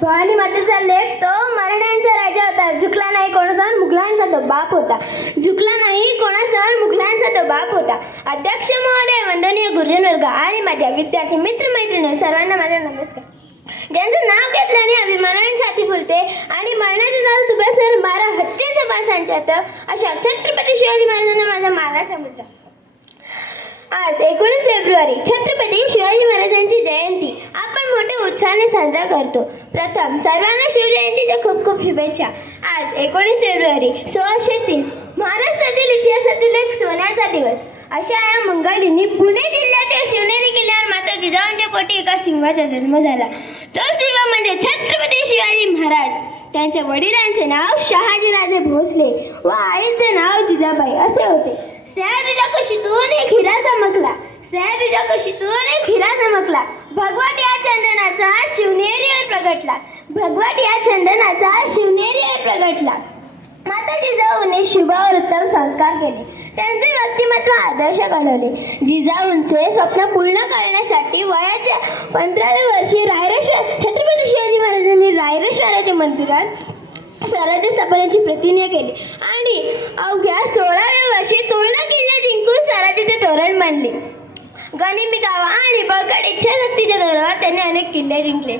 भवानी मातेचा लेख तो मराठ्यांचा राजा होता. झुकला नाही कोणासमोर, मुघलांचा तो बाप होता. झुकला नाही कोणासमोर, मुघलांचा तो बाप होता. अध्यक्ष महोदय, वंदनीय गुरुजन वर्ग आणि माझ्या विद्यार्थी मित्र मैत्रिणी सर्वांना माझा नमस्कार. ज्यांचं नाव घेतल्याने अभिमानाने छाती फुलते आणि मरणाचे नाव तुबसणार 12 हत्तींच्या पासांच्यात अशा छत्रपती शिवाजी महाराजांना माझा माला समजला. आज 19 फेब्रुवारी छत्रपती शिवाजी महाराजांची जयंती आपण मोठ्या उत्साहाने साजरा करतो. प्रथम सर्वांना शिवजयंतीच्या खूप खूप शुभेच्छा. आज 19 फेब्रुवारी 1630 महाराष्ट्रातील इतिहासातील एक सोन्याचा दिवस. अशा या मंगळदिनी पुणे जिल्ह्यातील शिवनेरी किल्ल्यावर माता जिजाऊंच्या पोटी एका सिंहाचा जन्म झाला. तो सिंह म्हणजे छत्रपती शिवाजी महाराज. त्यांच्या वडिलांचे नाव शहाजीराजे भोसले व आईचे नाव जिजाबाई असे होते. सह्याद्रीच्या कुशीतून एक हिरा चमकला, सह्याद्रीच्या कुशीतून एक हिरा चमकला. भगवत या चंदनाचा शिवनेरीवर प्रगटला, भगवत या चंदनाचा शिवनेरीवर प्रगटला. माता जिजाऊने शिवावर उत्तम संस्कार केले. त्यांचे व्यक्तिमत्व आदर्श घडवले. जिजाऊंचे स्वप्न पूर्ण करण्यासाठी वयाच्या 15व्या वर्षी छत्रपती शिवाजी महाराजांनी रायरेश्वराच्या मंदिरात स्वराज्य स्थापनेची प्रतिज्ञा केली आणि अवघ्या 16व्या वर्षी तोरणा किल्ला जिंकून स्वराज्याचे तोरण बांधले. गनिमी गाव आणि बळकट इच्छाशक्तीच्या जोरावर त्यांनी अनेक किल्ले जिंकले.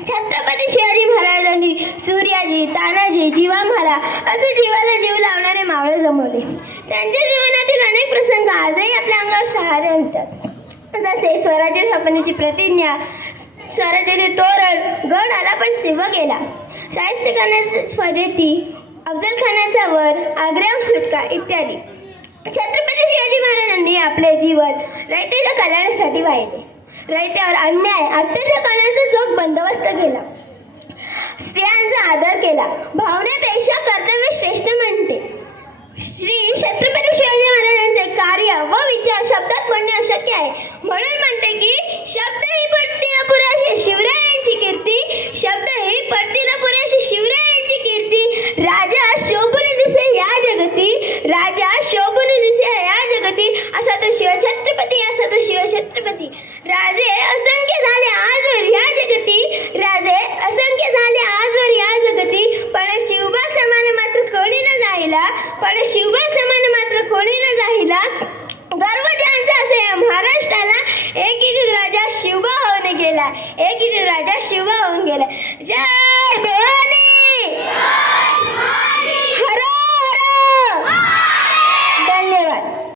छत्रपती शिवाजी महाराजांनी सूर्याजी, तानाजी, जीवामाला असे जीवाला जीव लावणारे मावळे जमवले. त्यांच्या जीवनातील अनेक प्रसंग आजही आपल्या अंगावर शहारे होतात. जसे स्वराज्य स्थापनेची प्रतिज्ञा, स्वराज्याचे तोरण, गड आला पण सेवा केला, शाहिस्तेखानाची फजिती, अफजल खानाचा वर, आग्र्याहून सुटका इत्यादी. छत्रपती शिवाजी महाराजांनी आपले जीवन रयतेच्या कल्याणासाठी वाहिले. रयतेवर अन्याय, अत्याचाराचा चोख बंदोबस्त केला. स्त्रियांचा आदर केला. भावनेपेक्षा कर्तव्य श्रेष्ठ म्हणते. श्री छत्रपती शिवाजी महाराजांचे कार्य व विचार शब्दात म्हणणे अशक्य आहे. म्हणून म्हणते की शब्दही पडतील पुरेशी शिवरायांची कीर्ती, शब्दही पडतील पुरेशी शिवरायांची कीर्ती. राजा शोभून दिसे या जगती, राजा शोभून दिसे या जगती. असा तो शिवछत्रपती, असा तो शिवछत्रपती. राजे असंख्य झाले आजवर या जगती, राजे असंख्य झाले आजवर या जगती. पण शिवबा समान मात्र कोणी न जाईला, पण शिवबा समान मात्र कोणी न जाईला. गर्व ज्यांचा असे या महाराष्ट्राला, एकीच राजा शिवबा होऊन गेला, एकीच राजा शिवबा होऊन गेला. जय